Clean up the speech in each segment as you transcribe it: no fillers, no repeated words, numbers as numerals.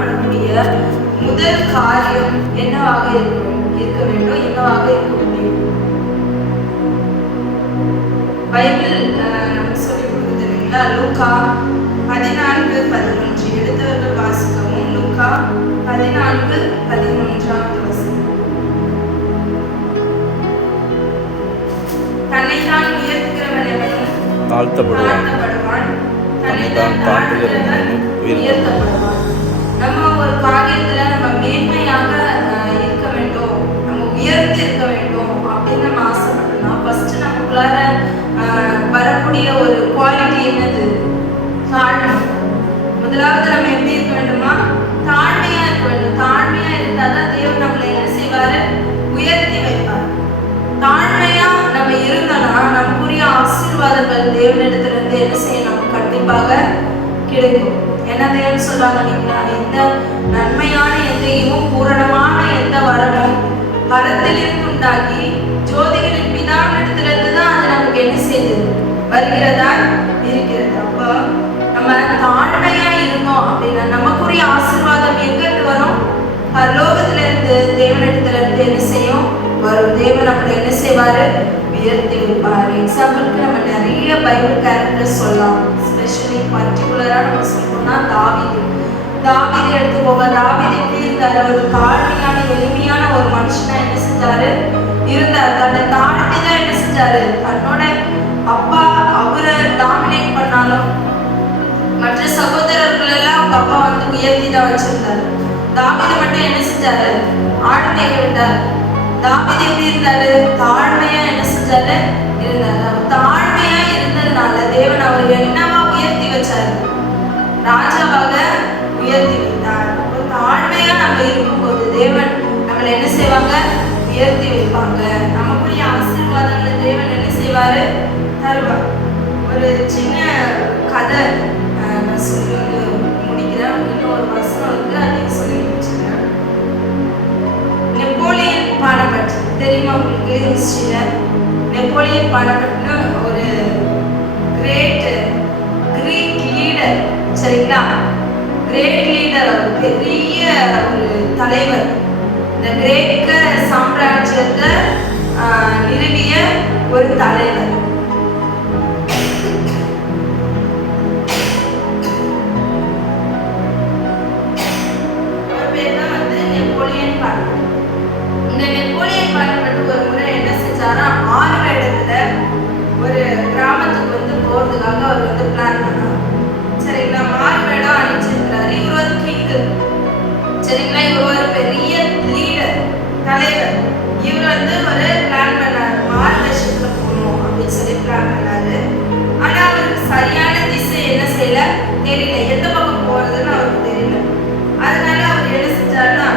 காணப்படக்கூடிய முதல் காரியம் என்னவாக இருக்க வேண்டும், என்னவாக இருக்க முடியும்? பைபிள் நம்ம சொல்லி கொடுக்குது இல்லைங்களா? லூக்கா 14:11 எடுத்தவர்கள் வாசிக்கவும். லூக்கா 14:11 தன்னைத்தான் உயர்த்துகிறவன் எவனும் தாழ்த்தப்படுவான், தன்னைத்தான் தாழ்த்துகிறவன் உயர்த்தப்படுவான். நம்ம ஒரு காரியத்துல நம்ம மேன்மையாக இருக்க வேண்டும், நம்ம உயர்ந்து இருக்க வேண்டும் அப்படின்னு நம்ம ஆசைப்பட்டோம்னா ஃபர்ஸ்ட் நமக்குள்ளார வரக்கூடிய ஒரு குவாலிட்டி என்னது? தாழ்மை. முதலாவது நம்ம எப்படி இருக்க வேண்டுமா? தாழ்மையா இருக்க வேண்டும். தாழ்மையா இருந்தாதான் தேவன் நம்மளை என்ன செய்வாரு? உயர்த்தி வைப்பார். தாழ்மையா நம்ம இருந்தோம்னா நமக்குரிய ஆசீர்வாதங்கள் தேவனிடத்துல இருந்து என்ன செய்யணும்? கண்டிப்பாக கிடைக்கும். என்ன தேவன் சொல்றாங்க இல்லைங்களா? எந்த நன்மையான எந்தையும் பூரணமான எந்த வரமும் பரத்திலிருந்து உண்டாகி ஜோதிகளின் பிதாவினிடத்திலிருந்து தான் அது நமக்கு என்ன செய்யுது? வருகிறதா இருக்கிறது. அப்போ நம்ம தாழ்மையா இருந்தோம் அப்படின்னா நமக்குரிய ஆசீர்வாதம் எங்கிருந்து வரும்? பரலோகத்துல இருந்து, தேவனிடத்துல இருந்து என்ன செய்யும்? வரும். தேவன் நம்மளை என்ன செய்வாரு? உயர்த்தி வைப்பார். எக்ஸாம்பிளுக்கு நம்ம நிறைய பைபிள் கேரக்டர் சொல்லலாம். ஸ்பெஷலி பர்டிகுலரா நம்ம சொல்லணும்னா தாவீது எடுத்துக்கோங்க. தாவீது எப்படி இருந்தாரு? ஒரு தாழ்மையான எளிமையான ஒரு மனுஷனா என்ன செஞ்சாரு? இருந்தார். தன்னை தாழ்த்தி தான் என்ன செஞ்சாரு? தன்னோட அப்பா அவரை டாமினேட் பண்ணாலும் மற்ற சகோதரர்கள் எல்லாம் அவங்க அப்பா வந்து உயர்த்தி தான் வச்சிருந்தாரு. தாவீது மட்டும் என்ன செஞ்சாரு? ஆடு மேய்க்க விட்டார். தாவீது எப்படி இருந்தாரு? தாழ்மையா என்ன செஞ்சாரு? இருந்தாரு. அவர் தாழ்மையா இருந்ததுனால தேவன் அவர் என்னவா உயர்த்தி வச்சாரு? ராஜாவாக உயர்த்தி வைத்தார். தாழ்மையா நம்ம இருக்கும்போது தேவன் நம்மளை என்ன செய்வாங்க? உயர்த்தி வைப்பாங்க. நமக்குரிய ஆசீர்வாதங்களை தேவன் என்ன செய்வாரு? தருவார். ஒரு சின்ன கதை நான் சொல்லி முடிக்கிறேன். இன்னொரு வசனம் இருக்கு, அதையும் சொல்லி முடிச்சுக்கிறேன். நெப்போலியன் பானபட் தெரியுமா உங்களுக்கு? ஹிஸ்டரியில நெப்போலியன் பானபட்னு ஒரு கிரேட் கிரீக் லீடர், சரிங்களா? கிரேட் லீடர், பெரிய ஒரு தலைவர். இந்த கிரேக்க சாம்ராஜ்யத்தை நிறுவிய ஒரு தலைவர். இந்த நெப்போலியன் பானபட் ஒரு முறை என்ன செஞ்சாரா? 6 இடத்துல ஒரு கிராமத்துக்கு வந்து போறதுக்காக அவர் வந்து பிளான் பண்ணார். சரிங்களா? 6 இடம் அனுப்பிச்சிருக்கிறாரு. இவர் ஒரு கிங், சரிங்களா? இவர் ஒரு பெரிய லீடர், தலைவர். இவர் வந்து ஒரு பிளான் பண்ணாரு. 6 வருஷத்துல போகணும் அப்படின்னு சொல்லி பிளான் பண்ணாரு. ஆனா அவருக்கு சரியான திசை என்ன செய்யல? தெரியல. எந்த பக்கம் போறதுன்னு அவருக்கு தெரியல. அதனால அவர் என்ன செஞ்சாருன்னா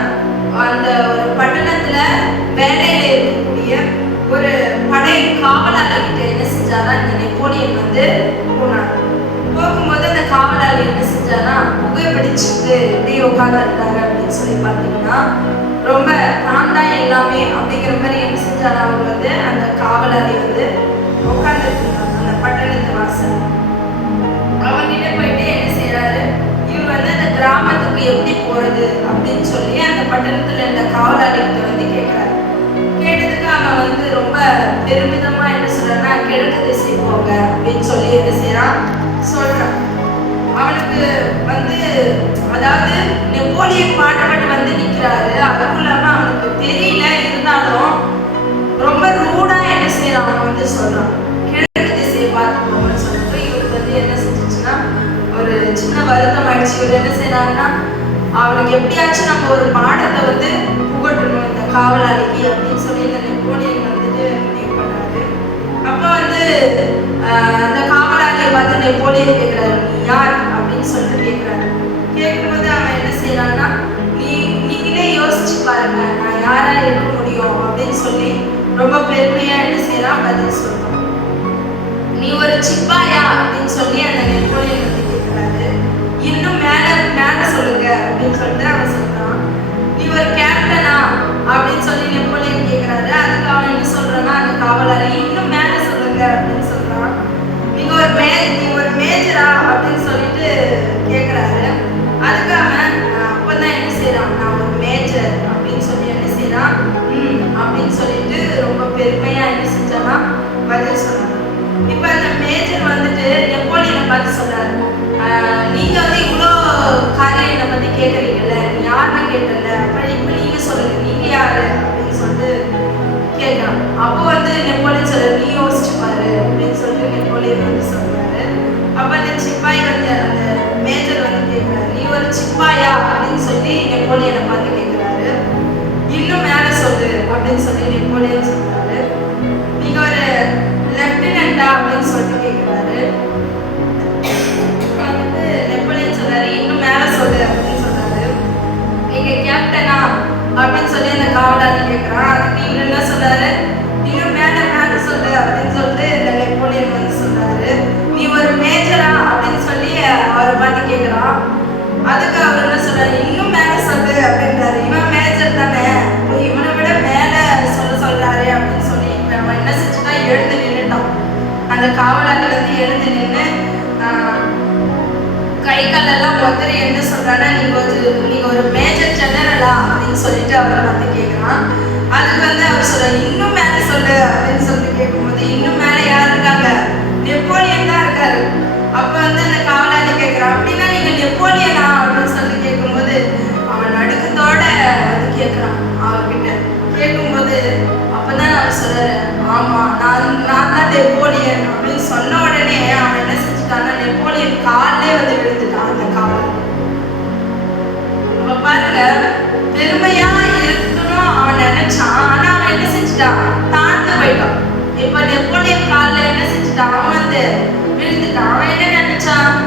அந்த ஒரு பட்டணத்துல வேலையில இருக்கக்கூடிய ஒரு படை காவலாளிகிட்ட என்ன செஞ்சாரா? இந்த நெப்போலியன் வந்து போனார். போகும்போது அந்த காவலாளி என்ன செஞ்சாரா? புகைப்பிடிச்சுட்டு இப்படி உட்காந்துருக்காரு அப்படின்னு சொல்லி பார்த்தீங்கன்னா ரொம்ப தான் தான் எல்லாமே அப்படிங்கிற மாதிரி என்ன செஞ்சாரா? அவர் வந்து அந்த காவலாளி வந்து உட்காந்துட்டு இருந்தாங்க அந்த பட்டணத்து வாசல். அவங்கிட்ட போயிட்டு என்ன செய்யறாரு? இவர் வந்து அந்த கிராமத்துக்கு எப்படி போறது அப்படின்னு சொல்லி அந்த பட்டணத்துல இருந்த காவலாளிகிட்ட வந்து கேட்கிறாரு. கேட்டதுக்கு அவன் வந்து ரொம்ப பெருமிதமா என்ன சொல்றான்னா, கிழக்கு திசை போங்க அப்படின்னு சொல்லி என்ன செய்யறான்? சொல்றான். அவனுக்கு வந்து அதாவது நெப்போலியன் பானபட் வந்து நிக்கிறாரு. அதுவும் இல்லாம அவனுக்கு தெரியல, இருந்தாலும் ரொம்ப ரூடா என்ன செய்யறான்? அவன் வந்து சொல்றான், கிழக்கு திசையை பார்த்து போங்கன்னு சொல்லிட்டு இவருக்கு வந்து என்ன செஞ்சுச்சுன்னா ஒரு சின்ன வருத்தம் ஆயிடுச்சு. இவர் என்ன செய்யறாருன்னா அவனுக்கு எப்படியாச்சும் நம்ம ஒரு பாடத்தை வந்து புகட்டணும் இந்த காவலாளிக்கு அப்படின்னு சொல்லி இந்த நெப்போலியன் வந்துட்டு முடிவு பண்ணாரு. அப்போ வந்து அந்த காவலாளியை பார்த்து நெப்போலியன் கேட்கிறாரு, நீ யார் அப்படின்னு சொல்லிட்டு கேட்கிறாரு. கேட்கும்போது அவன் என்ன செய்யறான்னா, நீங்களே யோசிச்சு பாருங்க நான் யாரா இருக்க முடியும் அப்படின்னு சொல்லி ரொம்ப பெருமையா என்ன செய்யறான்? பதில் சொல்றான். நீ ஒரு சிப்பாயா அப்படின்னு சொல்லி அந்த நெப்போலியன் வந்து கேட்கிறாரு. இன்னும் மேல மேல சொல்லுங்க அப்படின்னு சொல்லிட்டு அவன் சொல்றான். நீ ஒரு கேப்டனா அப்படின்னு சொல்லி நெப்போலியன் கேட்கிறாரு. அதுக்கு அவன் என்ன சொல்றான்னா அந்த காவலாளி, இன்னும் மேல சொல்லுங்க அப்படின்னு சொல்றான். நீங்க ஒரு மேஜரா அப்படின்னு சொல்லிட்டு கேட்கிறாரு. அதுக்கு அவன் அப்பதான் பார்த்து கேட்கிறான். அதுக்கு அவர் என்ன சொல்றாரு, இன்னும் மேல சொல்லு அப்படின்றாரு. இவன் மேஜர் தானே, இவனை விட மேல சொல்றாரு அப்படின்னு சொல்லி அவன் என்ன செஞ்சுட்டா, எழுந்து நின்றுட்டான். அந்த காவலாளர் வந்து எழுந்து நின்று கை காலெல்லாம் ஒருத்தர் என்ன சொல்றான்னா, நீங்க ஒரு மேஜர் ஜெனரலா அப்படின்னு சொல்லிட்டு அவரை பார்த்து கேட்கிறான். அதுக்கு வந்து அவர் சொல்ற, இன்னும் மேல சொல்லு அப்படின்னு சொல்லி கேட்கும்போது, இன்னும் மேல யார் இருக்காங்க, நெப்போலியன் தான் இருக்காரு. அப்ப வந்து அந்த காவலாளி கேட்கிறான், அப்படின்னா நீங்க நெப்போலியனா அப்படின்னு சொல்லி கேட்கும்போது அவன் நடுக்கத்தோட வந்து கேட்கிறான். அவர்கிட்ட கேட்கும்போது அப்பதான் அவர் சொல்றாரு, ஆமா நான் தான் நெப்போலியன் அப்படின்னு சொன்ன உடனே அவன் என்ன செஞ்சுட்டான்னா, நெப்போலியன் காலே வந்து விழுந்துட்டான் அந்த காவல். நம்ம பாருங்க, பெருமையா இருக்கணும் அவன் நினைச்சான். ஆனா அவன் என்ன செஞ்சுட்டான், தாழ்ந்து போயிட்டான். இப்ப நெப்போலியன் காலில் என்ன செஞ்சுட்டான், அவன் வந்து விழுந்துட்டான். அவன் என்ன நினைச்சான்,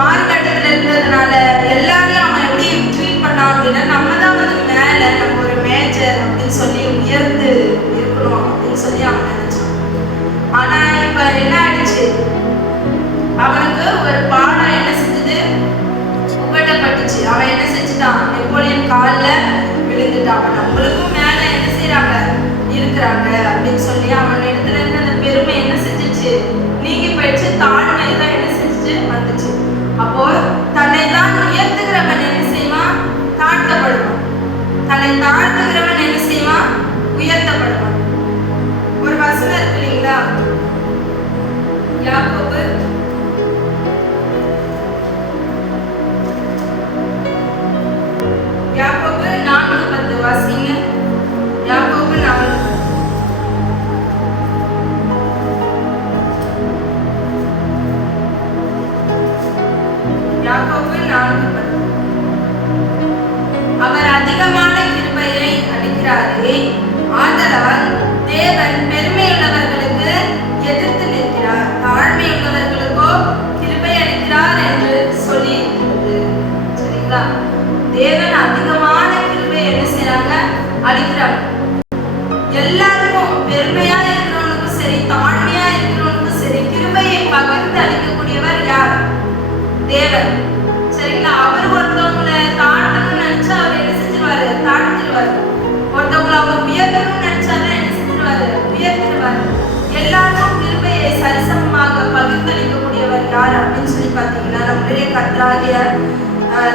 மார்க்கெட்டத்துல இருந்ததுனால எல்லாரையும் அவன் எப்படி ட்ரீட் பண்ணான் அப்படின்னா, நம்ம தான் வந்து மேல, நம்ம ஒரு மேஜர் அப்படின்னு சொல்லி உயர்ந்து இருக்கணும் அப்படின்னு சொல்லி அவன் நினைச்சான். ஆனா இப்ப என்ன ஆயிடுச்சு, அவனுக்கு ஒரு பாடம் என்ன செஞ்சது, புகட்டப்பட்டுச்சு. அவன் என்ன செஞ்சுட்டான், நெப்போலியன் காலில் விழுந்துட்டான். அவன் நம்மளுக்கும் மேல என்ன செய்யறாங்க, இருக்கிறாங்க அப்படின்னு சொல்லி அவன் இடத்துல இருந்து அந்த பெருமை என்ன செஞ்சிச்சு, நீங்கி போயிடுச்சு. தாழ்மை தான் என்ன செஞ்சுச்சு, வந்துச்சு. அப்போ தன்னை தான் உயர்த்துகிறவன் என்ன செய்வான், தாழ்த்தப்படுவான். தன்னை தாழ்த்துகிறவன் என்ன செய்வான், உயர்த்தப்படுவான். ஒரு வசனம் இருக்கு இல்லைங்களா, யாக்கோபு யாக்கோபு 4:10 வாசிங்க. யாக்கோபு 4:10. யாக்கோபு 4:10. அவர் அதிகமான கிருபையை அளிக்கிறாரே, ஆதலால் தேவன் பெருமையுள்ளவர்களுக்கு எதிர்த்து நிற்கிறார், தாழ்மையுள்ளவர்களுக்கோ கிருபை அளிக்கிறார் என்று சொல்லி இருக்கிறது. சரிங்களா? தேவன் அதிகமான கிருபை என்ன செய்யறாங்க, அளிக்கிறாங்க. எல்லாருக்கும், பெருமையா இருக்கிறவனுக்கும் சரி, தாழ்மையா இருக்கிறவனுக்கும் சரி, கிருபையை பகிர்ந்து அளிக்கக்கூடியவர் யார், தேவன். சரிங்களா? அவர் ஒருத்தவங்களை தாழ்த்தணும்னு நினைச்சா அவர் என்ன செஞ்சிருவாரு, தாழ்த்திடுவாரு. ஒருத்தவங்களை அவர் உயர்த்தணும்னு நினைச்சாரு என்ன செஞ்சிருவாரு, உயர்த்திடுவாரு. எல்லாருக்கும் கிருபையை சரிசமமாக பகிர்ந்து அளிக்கக்கூடியவர் யார் அப்படின்னு சொல்லி பாத்தீங்கன்னா, நம்மளுடைய கர்த்தராகிய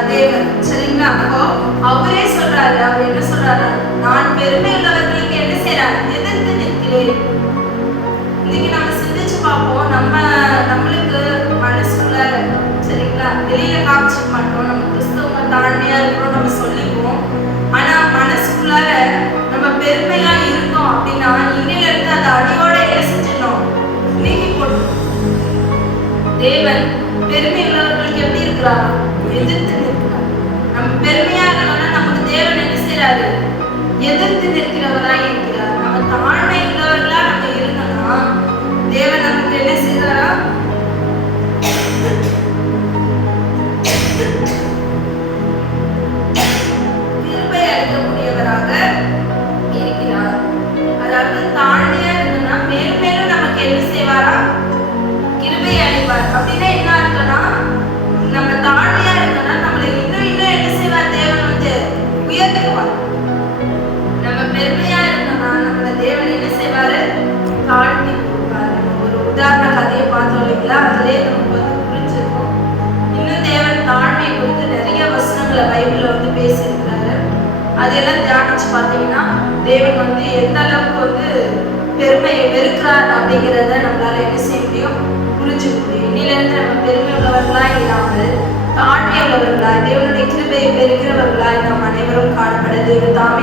தேவன். சரிங்களா? அப்போ அவரே சொல்றாரு, அவர் என்ன சொல்றாரு, நான் பெருமை உள்ளவர்களுக்கு என்ன செய்யறாரு, எதிர்த்து நிற்கிறேன். இன்னைக்கு நம்ம சிந்திச்சு பார்ப்போம். நம்மளுக்கு மனசுக்குள்ள, சரிங்களா, வெளியில காமிச்சிக்க மாட்டோம், நம்ம கிறிஸ்தவங்க தாழ்மையா இருக்கிறோம் நம்ம சொல்லிப்போம். ஆனா மனசுக்குள்ளார நம்ம பெருமையா இருக்கோம் அப்படின்னா, இன்னையில இருந்து அந்த அடியோட என்ன செஞ்சிடணும், நீக்கி போடணும். தேவன் பெருமை உள்ளவர்களுக்கு எப்படி இருக்கிறார், எதிர்த்து நிற்கிறார். நம்ம பெருமையா இருக்கணும்னா நமக்கு தேவன் என்ன செய்யறாரு, எதிர்த்து நிற்கிறவராய் இருக்கிறார். நம்ம தாழ்மை உள்ளவர்களா நம்ம இருந்தோம்னா தேவன் நமக்கு என்ன செய்யறாரா, கிருபை அளிக்கக்கூடியவராக இருக்கிறார். அதாவது தாழ்மையா இருந்தோம்னா மேலும் மேலும் நமக்கு என்ன செய்வாரா, கிருபை அளிப்பார். அப்படின்னா என்ன இருக்குன்னா, நம்ம தாழ்மையா இருக்கோம்னா நம்மளை இன்னும் இன்னும் என்ன செய்வார், தேவன் வந்து உயர்த்துவார். நம்ம பெருமையா இருக்கோம்னா நம்மளை தேவன் என்ன செய்வாரு, தாழ்த்தி கொடுப்பாரு. நம்ம ஒரு உதாரண கதையை பார்த்தோம் இல்லைங்களா, அதிலே நமக்கு வந்து புரிஞ்சிருக்கும். இன்னும் தேவன் தாழ்மை குறித்து நிறைய வசனங்களை பைபிள்ல வந்து பேசியிருக்கிறாரு. அதெல்லாம் தியானிச்சு பார்த்தீங்கன்னா தேவன் வந்து எந்த அளவுக்கு வந்து பெருமையை வெறுக்கிறார் அப்படிங்கிறத நம்மளால என்ன செய்ய முடியும், புரிஞ்சுக்க முடியும். இன்னிலிருந்து நம்ம பெருமை உள்ளவர்களா இல்லாமல் தாழ்மை உள்ளவர்களா, தேவனுடைய கிருபையை பெறுகிறவர்களா நாம் அனைவரும் காணப்பட தேவன் தாமே